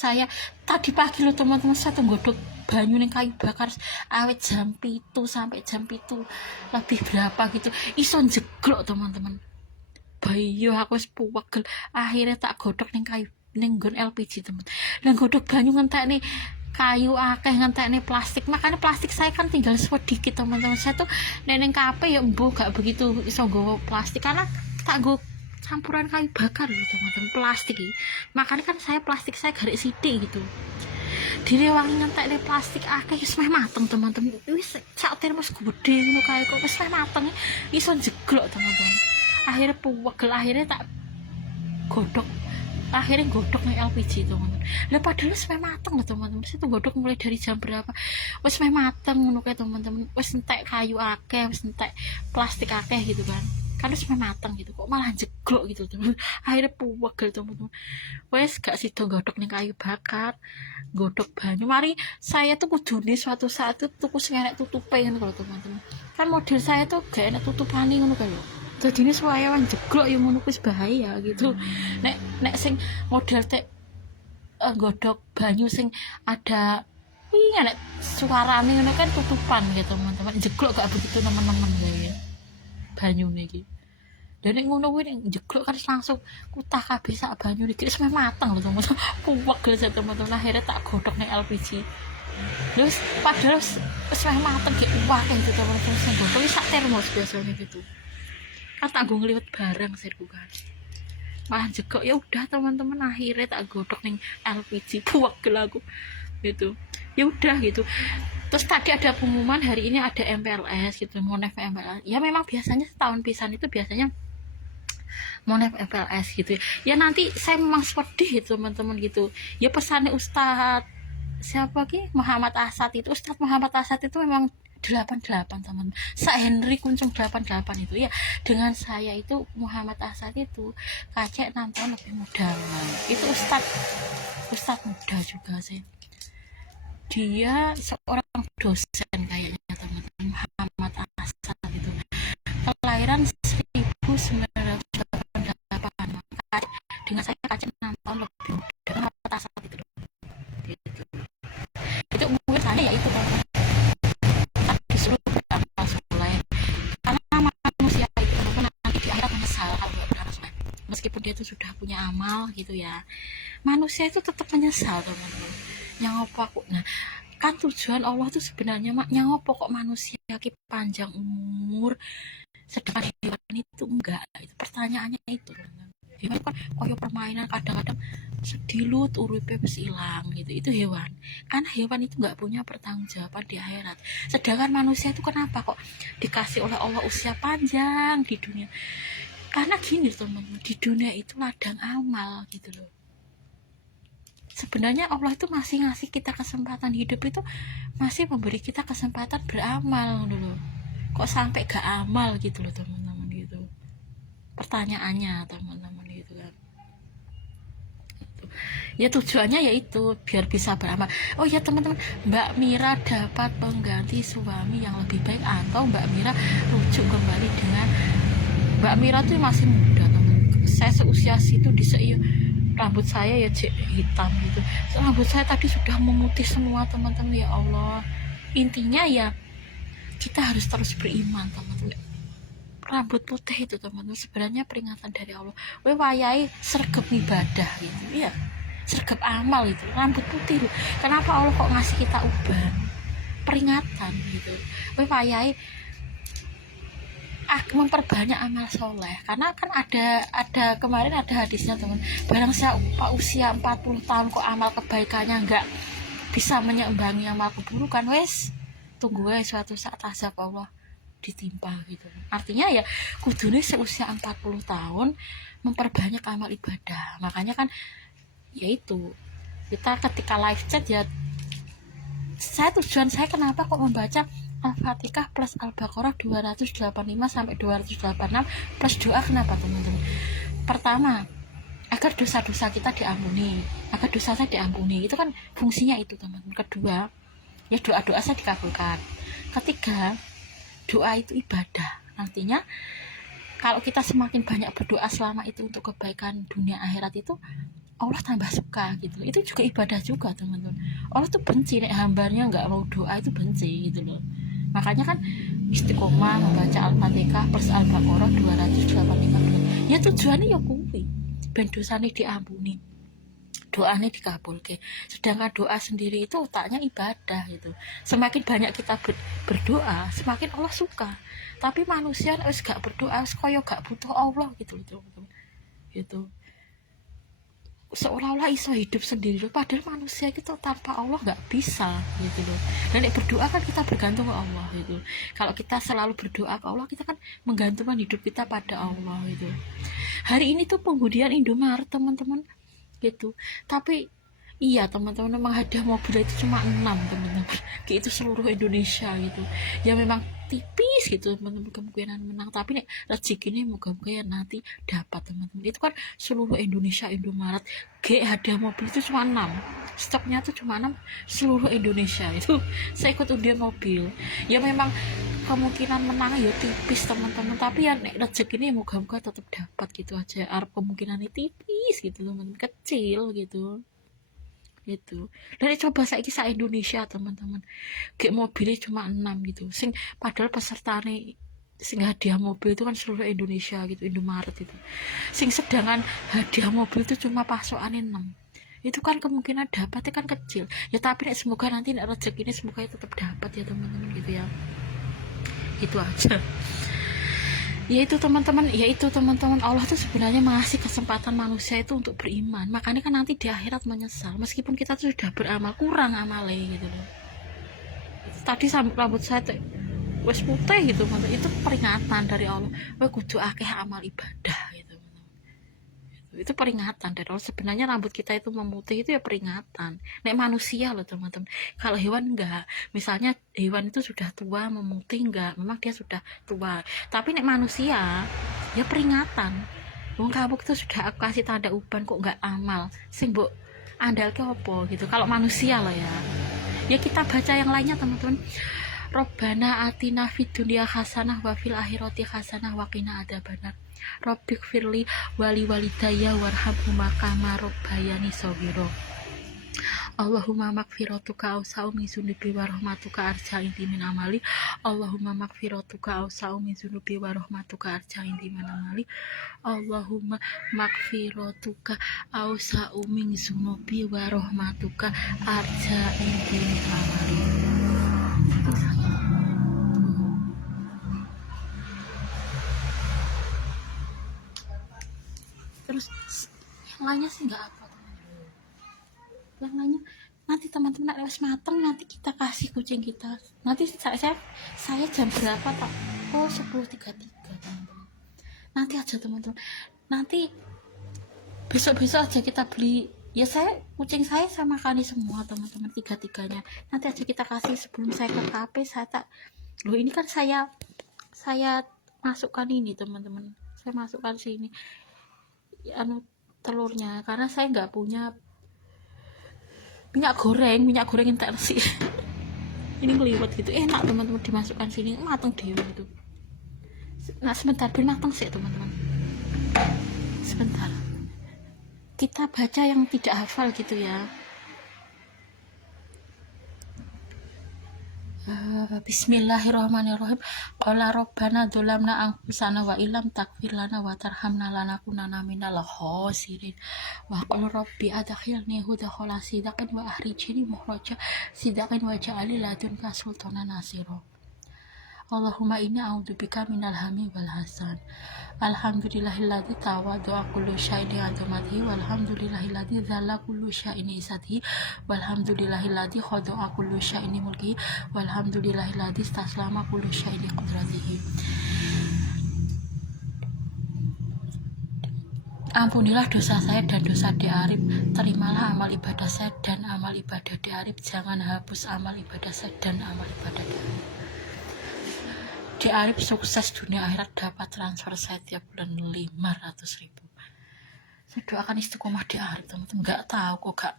tadi pagi loh teman-teman, saya tuh godok banyu ning kayu bakar awet jam 7 sampai jam 7 lebih berapa gitu, iso jeglok teman-teman. Bayo aku wis puwegel, akhirnya tak godok ning kayu ning nggon LPG teman. Lah godok banyu ngentek nih kayu akeh, ngentek nih plastik, makanya plastik saya kan tinggal sedikit teman-teman. Saya tuh neneng kape ya mbuh gak begitu iso nggawa plastik, karena tak nggo campuran kayu bakar loh teman-teman, plastik ini. Makanya kan saya plastik saya garik sidik gitu, direwangi ngentek nih plastik akeh wis meh mateng teman-teman. Wis sak termos gede ngono kae kok wis meh mateng iso jeglok teman-teman. Akhirnya puwegel, akhirnya tak godok, akhirnya godok nih LPG teman-teman. Lah padahal wis meh mateng loh teman-teman. Saya tuh godok mulai dari jam berapa wis meh mateng ngono kae teman-teman. Wis entek kayu akeh, wis entek plastik akeh gitu kan wis meh mateng gitu, kok malah jeglok gitu teman. Akhirnya puwegel teman-teman. Wes gak sido godok ning kayu bakar, godok banyu. Mari saya tuh kudune suatu saat tuh tuku sing enek tutupe ngono kalau teman-teman. Kan model saya tuh gak enek tutupane ngono kae lho. Dadine suwayawan jeglok ya ngono wis bahaya gitu. Nek sing model tek godok banyu sing ada nek suarane ngono kan tutupan gitu teman-teman. Jeglok gak begitu teman-teman ya. Banyune iki. Dan nek ngono kuwi jeglok kan langsung kutah kabeh sak banyu iki wis mateng lho teman-teman. Puwegel saya teman-teman, akhirnya tak godok ning LPG. Terus padahal wis mateng gek akeh gitu teman-teman, sing godok wis sak termos biasanya gitu. Kan tak nggo ngliwet barang sirku kan. Malah jeglok, ya udah teman-teman, akhirnya tak godok ning LPG, puwegel aku gitu. Ya udah gitu. Terus tadi ada pengumuman hari ini ada MPLS gitu, Monef MPLS. Ya memang biasanya setahun pisan itu biasanya Monef MPLS gitu ya. Nanti saya memang sedih gitu teman-teman gitu ya. Pesannya Ustadz siapa ki Muhammad Asad itu, Ustadz Muhammad Asad itu memang 88 teman, Sa Henry Kuncung 88 itu ya. Dengan saya itu Muhammad Asad itu kacek 6 tahun lebih muda. Itu Ustadz muda juga sih. Dia seorang dosen kayaknya teman-teman, Muhammad Asad itu kelahiran 1988. Dengan saya kacek 6 tahun lebih muda, Muhammad Asad itu gitu. Itu umur saya ya itu kan disuruh beramal soleh, karena manusia itu nanti di akhirat menyesal kalau nggak beramal soleh. Meskipun dia itu sudah punya amal gitu ya, manusia itu tetap menyesal teman-teman. Yang apa aku nah kan tujuan Allah tuh sebenarnya yang apa kok manusia ki panjang umur sedangkan hewan itu enggak. Itu pertanyaannya itu teman-teman. Hewan kan koyo permainan, kadang-kadang sedilut uripe wis ilang gitu. Itu hewan. Karena hewan itu enggak punya pertanggungjawaban di akhirat. Sedangkan manusia itu kenapa kok dikasih oleh Allah usia panjang di dunia? Karena gini teman-teman, di dunia itu ladang amal gitu loh. Sebenarnya Allah itu masih ngasih kita kesempatan hidup, itu masih memberi kita kesempatan beramal dulu. Kok sampai gak amal gitu loh teman-teman gitu. Pertanyaannya teman-teman gitu kan. Ya tujuannya yaitu biar bisa beramal. Oh ya teman-teman, Mbak Mira dapat pengganti suami yang lebih baik atau Mbak Mira rujuk kembali dengan Mbak Mira tuh masih muda teman. Saya seusia situ rambut saya ya hitam gitu. Rambut saya tadi sudah memutih semua teman-teman. Ya Allah, intinya ya kita harus terus beriman teman-teman. Rambut putih itu teman-teman sebenarnya peringatan dari Allah. Wayai sergap ibadah gitu ya, sergap amal itu rambut putih loh. Kenapa Allah kok ngasih kita uban peringatan gitu? Wayai memperbanyak amal soleh, karena kan ada kemarin ada hadisnya teman, barang siapa usia 40 tahun kok amal kebaikannya nggak bisa menyeimbangi amal keburukan, wes tunggu wes suatu saat azab Allah ditimpa gitu. Artinya ya kudune seusia 40 tahun memperbanyak amal ibadah. Makanya kan yaitu kita ketika live chat ya, tujuan saya kenapa kok membaca Al-Fatihah plus Al-Baqarah 285 sampai 286 plus doa, kenapa teman-teman? Pertama, agar dosa-dosa kita diampuni, agar dosa saya diampuni, itu kan fungsinya itu teman-teman. Kedua, ya doa-doa saya dikabulkan. Ketiga, doa itu ibadah, artinya kalau kita semakin banyak berdoa selama itu untuk kebaikan dunia akhirat, itu Allah tambah suka gitu. Itu juga ibadah juga teman-teman. Allah tuh benci nek hambanya nggak mau doa, itu benci gitu loh. Makanya kan istiqomah membaca Al-Fatihah plus Al-Baqarah 285. Ya tujuannya ya kuwi ben dosane diampuni, doanya dikabulke. Sedangkan doa sendiri itu otaknya ibadah gitu. Semakin banyak kita berdoa, semakin Allah suka. Tapi manusia wis gak berdoa, koyo gak butuh Allah gitu loh. Gitu. Seolah-olah iso hidup sendiri loh, padahal manusia itu tanpa Allah nggak bisa gitu loh. Dan berdoa kan kita bergantung ke Allah gitu. Kalau kita selalu berdoa ke Allah, kita kan menggantungkan hidup kita pada Allah gitu. Hari ini tuh pengundian Indomaret teman-teman gitu, tapi iya teman-teman, memang hadiah mobil itu cuma 6 teman-teman, kayak itu seluruh Indonesia gitu ya, memang tipis gitu teman-teman kemungkinan menang, tapi nih rezekinya moga-moga ya nanti dapat teman-teman. Itu kan seluruh Indonesia Indomaret, hadiah mobil itu cuma 6, stoknya tuh cuma 6 seluruh Indonesia itu. Saya ikut undian mobil ya, memang kemungkinan menang ya tipis teman-teman, tapi ya rezekinya moga-moga tetap dapat gitu aja. Arab kemungkinannya tipis gitu teman-teman, kecil gitu. Dan coba saya kisah Indonesia teman-teman, kayak mobilnya cuma 6 gitu, padahal pesertanya sing hadiah mobil itu kan seluruh Indonesia gitu, Indomaret itu. Sedangkan hadiah mobil itu cuma pasokannya 6, itu kan kemungkinan dapatnya kan kecil ya. Tapi semoga nanti rezeki ini semoga tetap dapat ya teman-teman gitu ya. Itu aja. Yaitu teman-teman, Allah tuh sebenarnya masih kesempatan manusia itu untuk beriman. Makanya kan nanti di akhirat menyesal meskipun kita tuh sudah beramal, kurang amalnya gitu loh. Tadi rambut saya wes putih gitu, itu peringatan dari Allah, wes kudu akeh amal ibadah gitu. Itu peringatan dari Allah. Sebenarnya rambut kita itu memutih itu ya peringatan. Nek manusia loh teman-teman, kalau hewan enggak, misalnya hewan itu sudah tua memutih enggak, memang dia sudah tua. Tapi nek manusia ya peringatan, wong kamu itu sudah aku kasih tanda uban kok enggak amal, sing mbok andalke opo gitu. Kalau manusia loh ya kita baca yang lainnya teman-teman. Robbana atina fid dunya hasanah wa fil akhirati hasanah wa qina adzabannar. Rabbik firli wali walidayya warhamhuma kama rabbayani shaghira. Allahumma magfiratuka awsa'u min dzunubi wa rahmatuka arja indi min amali. Allahumma magfiratuka awsa'u min dzunubi wa rahmatuka arja indi min amali. Allahumma magfiratuka awsa'u min dzunubi wa rahmatuka arja indi min amali. Terus yang lainnya sih nggak apa, yang lainnya nanti teman-teman lewat mateng, nanti kita kasih kucing kita. Nanti saya jam berapa tak? Oh 10.33 teman-teman. Nanti aja teman-teman, nanti besok aja kita beli ya. Kucing saya sama Kani semua teman-teman, tiga-tiganya nanti aja kita kasih. Sebelum saya ke KP ini kan saya masukkan ini teman-teman, saya masukkan sini telurnya, karena saya nggak punya minyak goreng intensif. Ini ngeliwat gitu, enak teman-teman, dimasukkan sini mateng dewe gitu. Nah sebentar, mateng sih teman-teman, sebentar kita baca yang tidak hafal gitu ya. Bismillahirrahmanirrahim. Qala rabbana dzalamna anfusana wa illam taghfir lana wa tarhamna lanakunanna minal khasirin. Wa qala rabbi adkhilni mudkhala sidqin wa akhrijni mukhraja sidqin wa ja'al ladunka sultanan nasira. Allahumma inni a'udzubika minal hammi wal hasan. Alhamdulillahilladzi tawaddu'a kullu syai'in li'azamatihi walhamdulillahilladzi dzalla kullu syai'in isatihi walhamdulillahilladzi khada'a kullu syai'in mulkihi walhamdulillahilladzi istaslama kullu syai'in qudratihi. Ampunilah dosa saya dan dosa Dek Arif. Terimalah amal ibadah saya dan amal ibadah Dek Arif. Jangan hapus amal ibadah saya dan amal ibadah Dek Arif. Dek Arif sukses dunia akhirat, dapat transfer saya tiap bulan 500.000. Saya doakan istiqomah Dek Arif, teman-teman. Gak tahu kok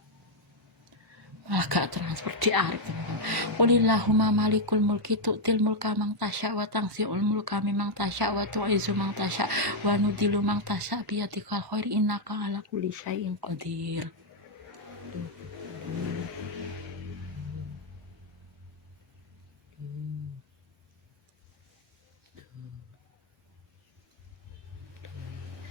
malah gak transfer Dek Arif, teman-teman. Qulillahumma malikul mulki tu'til mulka mang tasya wa tanzi'ul mulka mimang tasya wa tu'izzu mang tasya wa nudilu mang tasya biyadikal khair innaka ala kulli syai'in qadir.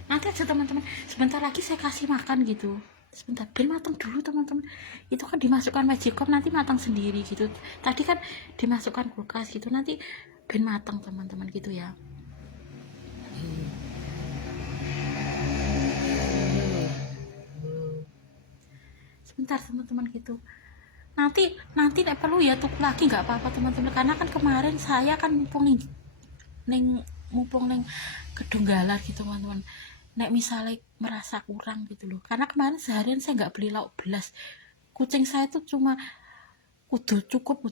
Nanti aja teman-teman, sebentar lagi saya kasih makan gitu, sebentar biar matang dulu teman-teman. Itu kan dimasukkan magicom nanti matang sendiri gitu, tadi kan dimasukkan kulkas gitu, nanti biar matang teman-teman gitu ya. Sebentar teman-teman gitu, nanti nek perlu ya tuh lagi nggak apa-apa teman-teman, karena kan kemarin saya kan mumpung neng Kedunggalan gitu teman-teman. Nek misalnya merasa kurang gitu loh, karena kemarin seharian saya nggak beli lauk belas, kucing saya tuh cuma kudu cukup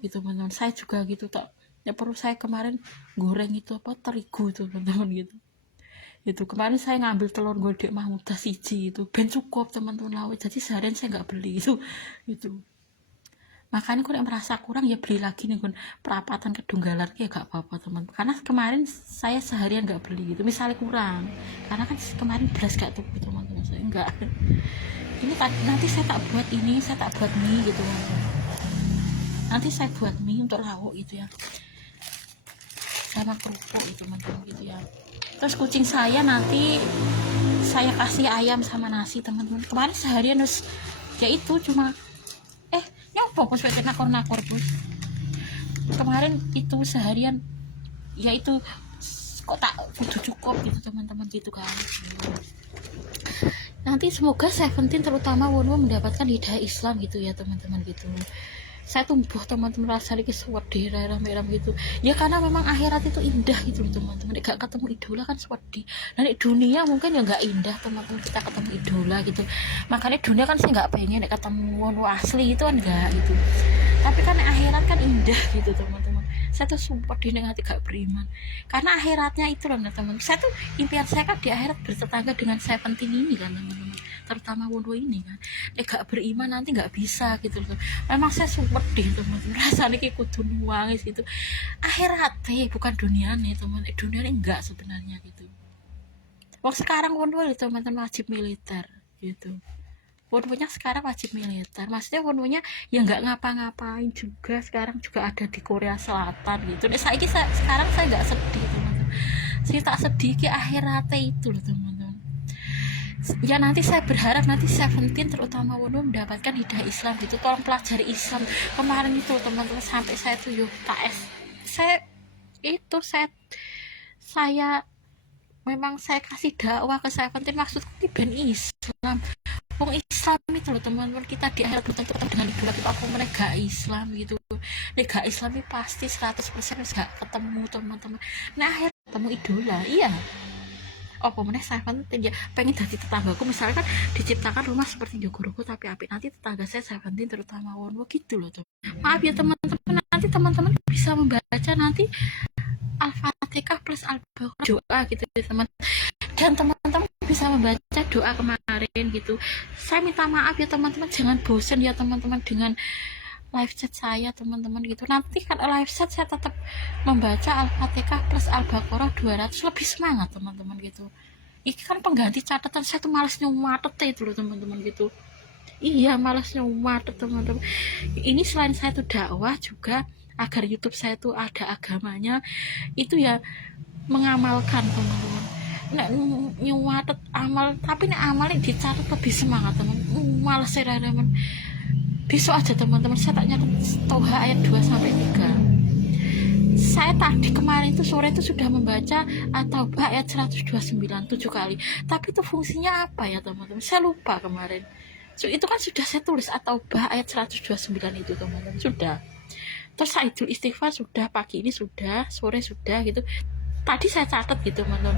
gitu teman-teman. Saya juga gitu tak ya, perlu saya kemarin goreng itu terigu tuh teman-teman gitu. Itu kemarin saya ngambil telur godek mahmudah siji itu ben cukup teman-teman lauk, jadi seharian saya nggak beli itu. Makanya kalau merasa kurang ya beli lagi nih kan, perapatan Kedunggalan ya gak apa-apa teman, karena kemarin saya seharian gak beli gitu misalnya kurang, karena kan kemarin beras gak tuku teman-teman, saya enggak. Ini nanti saya tak buat mie gitu teman-teman. Nanti saya buat mie untuk lauk gitu ya, sama kerupuk itu teman-teman gitu ya. Terus kucing saya nanti saya kasih ayam sama nasi teman-teman. Kemarin seharian terus ya itu cuma fokus pakai nakor bos. Kemarin itu seharian ya itu kok tak kudu cukup gitu teman-teman gitu kan. Nanti semoga Seventeen terutama Wonwo mendapatkan hidayah Islam gitu ya teman-teman gitu. Saya tumbuh teman-teman rasa lagi sedih rame-rame gitu ya, karena memang akhirat itu indah gitu loh teman-teman. Gak ketemu idola kan sedih, dan di dunia mungkin ya gak indah teman-teman kita ketemu idola gitu. Makanya dunia kan saya gak pengen ketemu Wonwo asli itu kan enggak gitu, tapi kan akhirat kan indah gitu teman-teman. Saya tuh sumpah di hati gak beriman, karena akhiratnya itu loh teman-teman. Saya tuh impian saya kan di akhirat bertetangga dengan Seventeen ini kan teman-teman, terutama Wonwo ini kan. Gak beriman nanti gak bisa gitu loh. Memang saya sumpah di teman-teman, rasanya kayak kudu nuangis gitu. Akhiratnya bukan dunia nih teman, dunia ini enggak sebenarnya gitu. Waktu sekarang Wonwo itu teman-teman wajib militer gitu. Wonwonya sekarang wajib militer, maksudnya Wonwonya ya nggak ngapa-ngapain juga, sekarang juga ada di Korea Selatan gitu. Sekarang saya nggak sedih teman-teman, saya tak sedih ke akhiratnya itu loh teman-teman. Ya nanti saya berharap nanti Seventeen terutama Wonwo mendapatkan hidayah Islam gitu, tolong pelajari Islam. Kemarin itu teman-teman sampai saya tuh saya memang saya kasih dakwah ke Seventeen, maksudku di band Islam. Wong Islam itu loh teman-teman, kita di akhirat tentu dengan idola kita, aku mereka Islam gitu. Nega Islam ini pasti 100% gak ketemu teman-teman. Nah akhirnya ketemu idola, iya. Apa meneh Seventeen ya pengen jadi tetanggaku, misalkan diciptakan rumah seperti Jogorogo tapi api, nanti tetangga saya Seventeen terutama Wonwo gitu loh tuh. Maaf ya teman-teman, nanti teman-teman bisa membaca nanti Al-Fatihah plus Al-Baqarah doa gitu ya teman, dan teman-teman bisa membaca doa kemarin gitu. Saya minta maaf ya teman-teman, jangan bosan ya teman-teman dengan live chat saya teman-teman gitu. Nanti kan live chat saya tetap membaca Al-Fatihah plus Al-Baqarah 200, lebih semangat teman-teman gitu. Ini kan pengganti catatan, saya tuh males nyumatet itu loh teman-teman gitu. Iya males nyumatet teman-teman. Ini selain saya tuh dakwah juga agar YouTube saya tuh ada agamanya, itu ya mengamalkan teman-teman. Nek nyuwatet amal, tapi nek amalnya dicatat lebih semangat teman. Males saya teman. Besok aja teman-teman saya tak nyatet Toha ayat 2-3. Saya tadi kemarin itu sore itu sudah membaca atau ayat 129 7 kali. Tapi itu fungsinya apa ya teman-teman? Saya lupa kemarin. Itu kan sudah saya tulis atau ayat 129 itu teman-teman. Sudah. Terus Saidul Istighfar sudah, pagi ini sudah, sore sudah gitu. Tadi saya catat gitu teman-teman.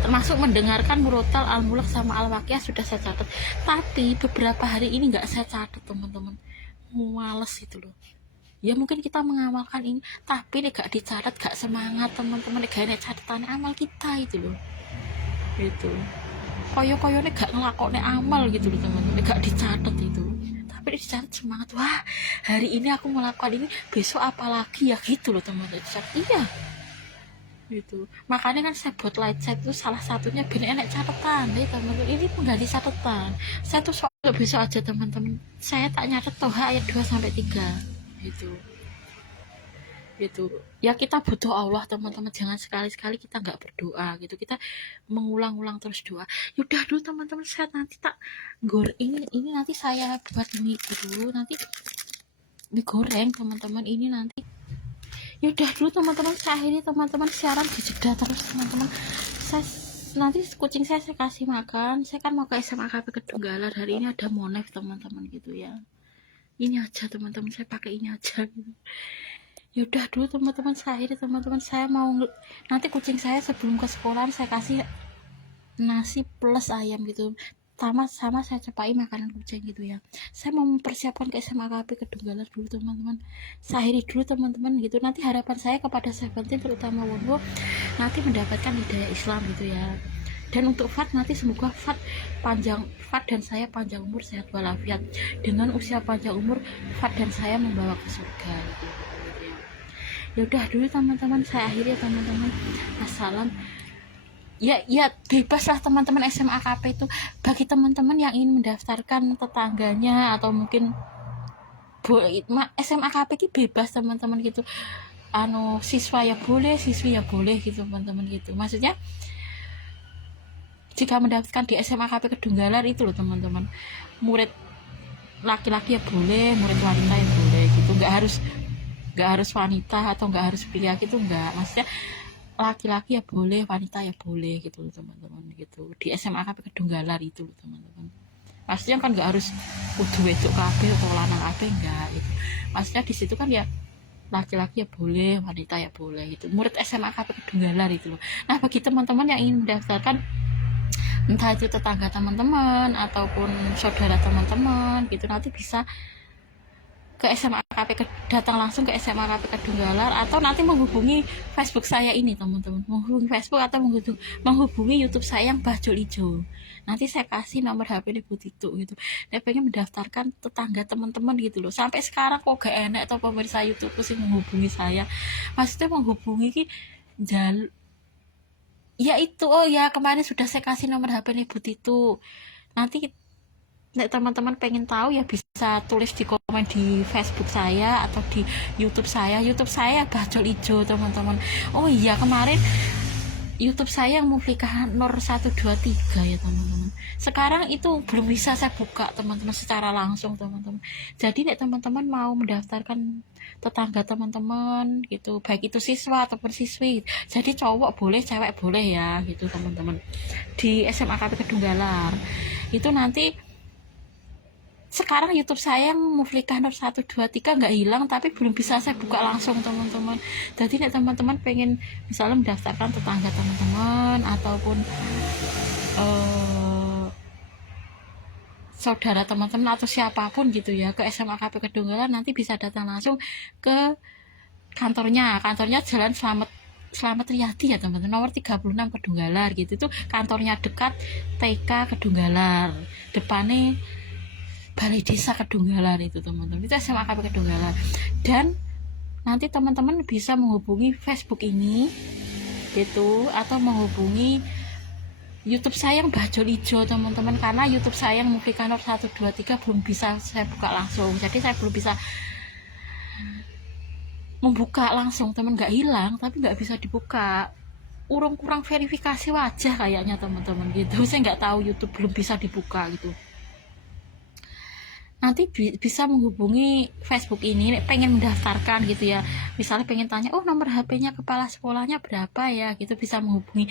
Termasuk mendengarkan Murotal, Al-Mulk sama Al-Waqiah sudah saya catat. Tapi beberapa hari ini nggak saya catat teman-teman. Males itu loh. Ya mungkin kita mengamalkan ini, tapi nih gak dicatat, gak semangat teman-teman, gak ada catatan amal kita itu loh, gitu. Koyo-koyonya gak ngelakoknya amal gitu loh teman-teman, gak dicatat itu. Tapi dicatat semangat, wah hari ini aku melakukan ini, besok apa lagi ya gitu loh teman-teman. Iya, gitu. Makanya kan saya buat light set itu salah satunya biar enak catatan deh teman-teman. Ini pun gak dicatetan. Saya tuh soal besok aja teman-teman. Saya tak nyatet Toha ayat 2-3 gitu ya. Kita butuh Allah teman-teman, jangan sekali-sekali kita nggak berdoa gitu, kita mengulang-ulang terus doa. Yaudah dulu teman-teman, saya nanti tak ini nanti saya buat mie dulu, nanti digoreng teman-teman ini nanti. Yaudah dulu teman-teman, saya akhiri teman-teman, siaran dijeda terus teman-teman. Saya nanti kucing saya kasih makan, saya kan mau ke SMA KP Kedunggalar, hari ini ada monef teman-teman gitu ya. Ini aja teman-teman, saya pakai ini aja gitu. Yaudah dulu teman-teman, saya akhirnya teman-teman, saya mau nanti kucing saya sebelum ke sekolah saya kasih nasi plus ayam gitu, sama saya cepai makanan kucing gitu ya. Saya mau mempersiapkan ke SMA KP Kedunggalar dulu teman-teman, saya akhiri dulu teman-teman gitu. Nanti harapan saya kepada Seventeen terutama Wonwo nanti mendapatkan hidayah Islam gitu ya. Dan untuk Fat nanti semoga Fat dan saya panjang umur, sehat walafiat. Dengan usia panjang umur, Fat dan saya membawa ke surga gitu. Ya udah dulu teman-teman, saya akhiri ya teman-teman. Assalam. Ya bebas lah teman-teman, SMA KP itu bagi teman-teman yang ingin mendaftarkan tetangganya atau mungkin SMA KP itu bebas teman-teman gitu. Siswa ya boleh, siswi ya boleh gitu teman-teman gitu. Maksudnya jika mendaftarkan di SMA KP Kedunggalar itu loh teman-teman, murid laki-laki ya boleh, murid wanita ya boleh gitu. Nggak harus wanita atau nggak harus pria gitu, nggak. Maksudnya laki-laki ya boleh, wanita ya boleh gitu loh teman-teman gitu. Di SMA KP Kedunggalar itu loh teman-teman. Maksudnya kan nggak harus kudu wedok kabeh atau lanang kabeh, enggak gitu. Maksudnya di situ kan ya laki-laki ya boleh, wanita ya boleh gitu. Murid SMA KP Kedunggalar itu loh. Nah, bagi teman-teman yang ingin mendaftarkan, entah itu tetangga teman-teman ataupun saudara teman-teman gitu, nanti bisa ke SMA KP, datang langsung ke SMA KP Kedunggalar, atau nanti menghubungi Facebook saya ini teman-teman, menghubungi Facebook atau menghubungi YouTube saya yang Bajul Ijo. Nanti saya kasih nomor HP Ibu Tito gitu. Saya pengen mendaftarkan tetangga teman-teman gitu loh. Sampai sekarang kok gak enak atau pemirsa YouTube sih menghubungi saya. Maksudnya menghubungi ki ya itu, oh ya kemarin sudah saya kasih nomor HP Ibu Tito. Nanti teman-teman pengen tahu ya bisa tulis di komen di Facebook saya atau di YouTube saya. YouTube saya Bajul Ijo teman-teman. Oh iya, kemarin YouTube saya yang Muflikah Nur 123 ya teman-teman. Sekarang itu belum bisa saya buka teman-teman secara langsung teman-teman. Jadi nek teman-teman mau mendaftarkan tetangga teman-teman gitu, baik itu siswa ataupun siswi, jadi cowok boleh, cewek boleh ya gitu teman-teman. Di SMA KP Kedunggalar itu nanti sekarang YouTube saya yang Muflikah Nur 123 nggak hilang, tapi belum bisa saya buka langsung teman-teman. Jadi nek teman-teman pengen misalnya mendaftarkan tetangga teman-teman ataupun saudara teman-teman atau siapapun gitu ya ke SMA KP Kedunggalar, nanti bisa datang langsung ke kantornya Jalan Slamet Riyadi ya teman-teman, nomor 36 Kedunggalar gitu. Itu kantornya dekat TK Kedunggalar, depannya Balai Desa Kedunggalar itu teman-teman, itu SMA KP Kedunggalar. Dan nanti teman-teman bisa menghubungi Facebook ini gitu, atau menghubungi YouTube saya yang Bajul Ijo teman-teman, karena YouTube saya yang Muflikah Nur 123 belum bisa saya buka langsung, jadi saya belum bisa membuka langsung teman, nggak hilang tapi nggak bisa dibuka, kurang verifikasi wajah kayaknya teman-teman gitu. Saya nggak tahu, YouTube belum bisa dibuka gitu. nanti bisa menghubungi Facebook ini pengen mendaftarkan gitu ya, misalnya pengen tanya oh nomor HP-nya kepala sekolahnya berapa ya gitu, bisa menghubungi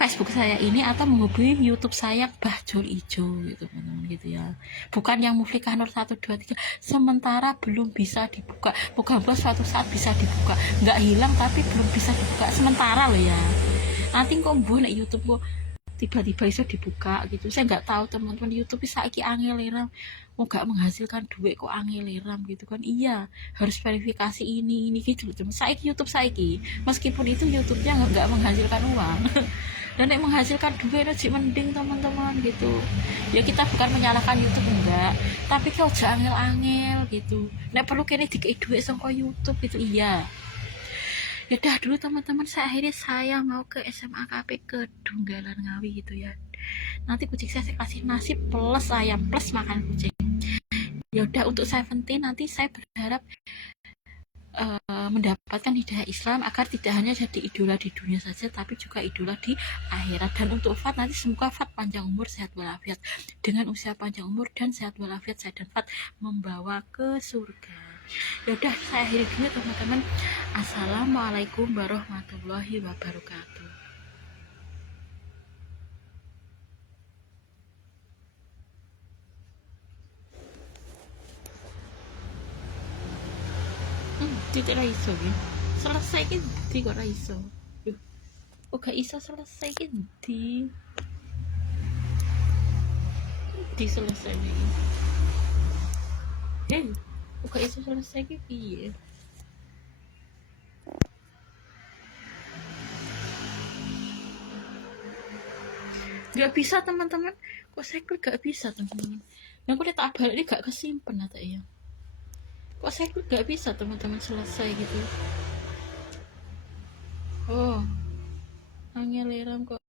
Facebook saya ini atau menghubungi YouTube saya Bahjul Ijo gitu teman-teman gitu ya, bukan yang Muflikah Nur 123 sementara belum bisa dibuka, bukan bos suatu saat bisa dibuka, nggak hilang tapi belum bisa dibuka sementara loh ya, nanti kok buat YouTube kok tiba-tiba bisa dibuka gitu, saya nggak tahu teman-teman. YouTube saiki angel liram mau nggak menghasilkan duit kok angel liram gitu kan, iya harus verifikasi ini gitu loh teman. Saiki YouTube saiki meskipun itu YouTube-nya nggak menghasilkan uang dan yang menghasilkan duit itu mending teman-teman gitu ya, kita bukan menyalahkan YouTube enggak, tapi kau jangan angel gitu, nek perlu kene dikei duit saka YouTube gitu. Iya ya udah dulu teman-teman, saya mau ke SMA KP ke Dunggalan Ngawi gitu ya, nanti kucing saya kasih nasi plus ayam plus makan kucing. Ya udah untuk Seventeen nanti saya berharap mendapatkan hidayah Islam agar tidak hanya jadi idola di dunia saja tapi juga idola di akhirat. Dan untuk Fat nanti semoga Fat panjang umur sehat walafiat, dengan usia panjang umur dan sehat walafiat saya dan Fat membawa ke surga. Ya udah saya akhiri dulu teman-teman. Assalamualaikum warahmatullahi wabarakatuh. Tidak iso ya, selesai kan kok iso. Oke iso selesai kan selesai nih. Oke iso selesai kan piye? Gak bisa teman-teman, kok saya klik gak bisa teman-teman. Nah aku lihat tak balik ini gak kesimpan atau ya. Kok saya klik gak bisa teman-teman selesai gitu. Oh, angel liram kok.